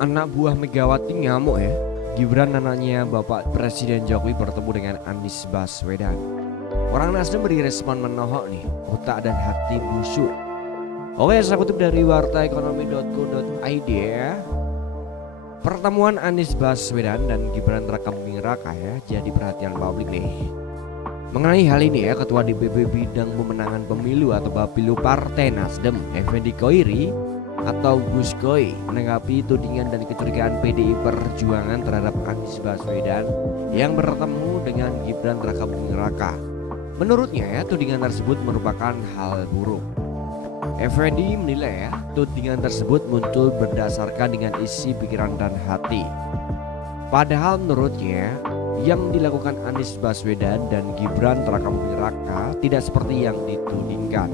Anak buah Megawati ngamuk ya. Gibran anaknya Bapak Presiden Jokowi bertemu dengan Anies Baswedan. Orang Nasdem beri respon menohok nih, otak dan hati busuk. Oke, saya kutip dari wartaekonomi.co.id ya. Pertemuan Anies Baswedan dan Gibran Rakabuming Raka ya jadi perhatian publik nih. Mengenai hal ini ya, Ketua DPP Bidang Pemenangan Pemilu atau Bapilu Partai Nasdem, Effendi Koiri atau Gus Koi menanggapi tudingan dan kecurigaan PDI Perjuangan terhadap Anies Baswedan yang bertemu dengan Gibran Rakabuming Raka. Menurutnya ya, tudingan tersebut merupakan hal buruk. Effendi menilai ya, tudingan tersebut muncul berdasarkan dengan isi pikiran dan hati. Padahal menurutnya yang dilakukan Anies Baswedan dan Gibran Rakabuming Raka tidak seperti yang ditudingkan.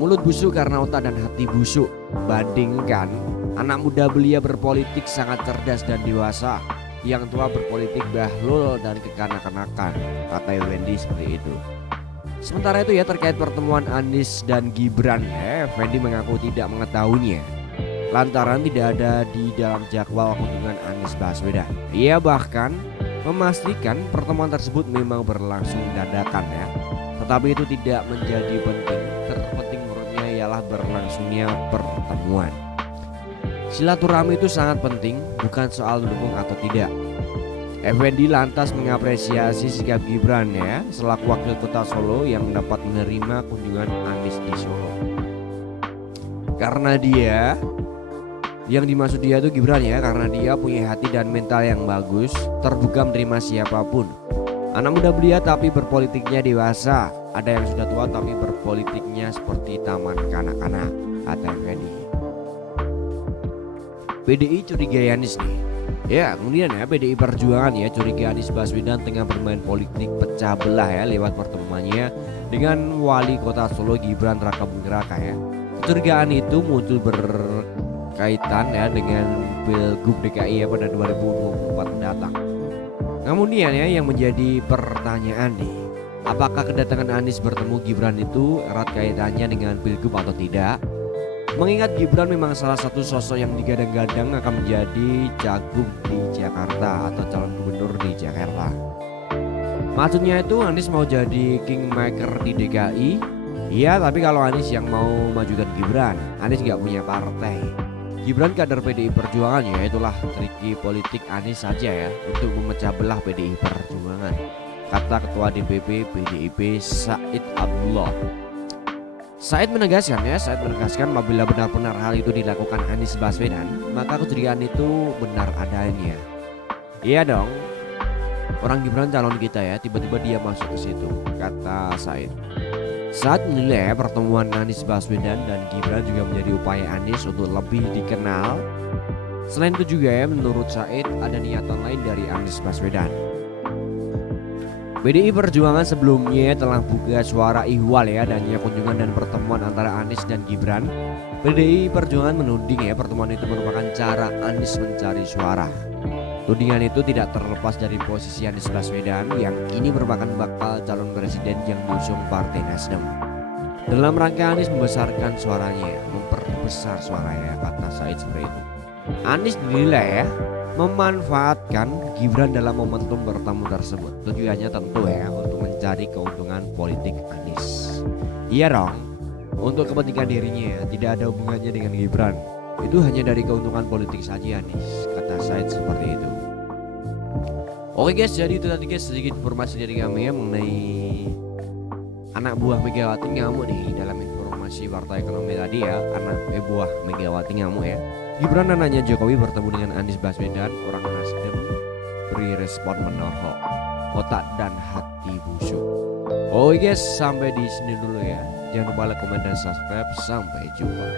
Mulut busuk karena otak dan hati busuk. Bandingkan anak muda belia berpolitik sangat cerdas dan dewasa, yang tua berpolitik bahlul dan kekanak-kanakan, kata Effendi seperti itu. Sementara itu ya, terkait pertemuan Anies dan Gibran, Effendi mengaku tidak mengetahuinya lantaran tidak ada di dalam jadwal kunjungan Anies Baswedan. Ia bahkan memastikan pertemuan tersebut memang berlangsung dadakan ya, tetapi itu tidak menjadi penting. Terpenting menurutnya ialah berlangsungnya pertemuan. Silaturahmi itu sangat penting, bukan soal mendukung atau tidak. Effendi lantas mengapresiasi sikap Gibran ya, selaku wakil kota Solo yang dapat menerima kunjungan Anies di Solo. Karena dia, yang dimaksud dia itu Gibran ya, karena dia punya hati dan mental yang bagus, terbuka menerima siapapun. Anak muda belia tapi berpolitiknya dewasa, ada yang sudah tua tapi berpolitiknya seperti taman kanak-kanak, kata Effendi. PDI curiga Anies nih. Ya, kemudian ya, PDI Perjuangan ya curiga Anies Baswedan tengah bermain politik pecah belah ya lewat pertemuannya dengan wali kota Solo Gibran Rakabuming Raka ya. Kecurigaan itu muncul berkaitan ya dengan Pilgub DKI ya pada 2024 mendatang. Kemudian ya, yang menjadi pertanyaan nih, apakah kedatangan Anies bertemu Gibran itu erat kaitannya dengan Pilgub atau tidak? Mengingat Gibran memang salah satu sosok yang digadang-gadang akan menjadi cagup di Jakarta atau calon gubernur di Jakarta. Maksudnya itu Anies mau jadi kingmaker di DKI? Iya, tapi kalau Anies yang mau majukan Gibran, Anies nggak punya partai. Gibran kader PDI Perjuangan ya, itulah triki politik Anies saja ya untuk memecah belah PDI Perjuangan, kata Ketua DPP PDIP Said Abdullah. Said menegaskan apabila benar-benar hal itu dilakukan Anies Baswedan, maka kecurigaan itu benar adanya. Iya dong, orang Gibran calon kita ya, tiba-tiba dia masuk ke situ, kata Said. Saat menilai pertemuan Anies Baswedan dan Gibran juga menjadi upaya Anies untuk lebih dikenal. Selain itu juga ya, menurut Said ada niatan lain dari Anies Baswedan. PDI Perjuangan sebelumnya telah buka suara ihwal ya adanya kunjungan dan pertemuan antara Anies dan Gibran. PDI Perjuangan menuding ya pertemuan itu merupakan cara Anies mencari suara. Tudingan itu tidak terlepas dari posisi Anies Baswedan yang kini merupakan bakal calon presiden yang diusung Partai Nasdem. Dalam rangka Anies membesarkan suaranya, memperbesar suaranya, kata Said seperti itu. Anies dinilai ya memanfaatkan Gibran dalam momentum bertemu tersebut. Tujuannya tentu ya untuk mencari keuntungan politik Anies. Iya dong, untuk kepentingan dirinya ya, tidak ada hubungannya dengan Gibran. Itu hanya dari keuntungan politik saja Anies, kata Said seperti itu. Oke guys, jadi itu tadi guys sedikit informasi dari kami ya mengenai anak buah Megawati ngamuk nih dalam informasi Warta Ekonomi tadi ya. Anak buah Megawati ngamuk ya. Gibran anaknya Jokowi bertemu dengan Anies Baswedan, orang Nasdem beri respon menohok, otak dan hati busuk. Oke guys, sampai di sini dulu ya. Jangan lupa like, komen, dan subscribe. Sampai jumpa.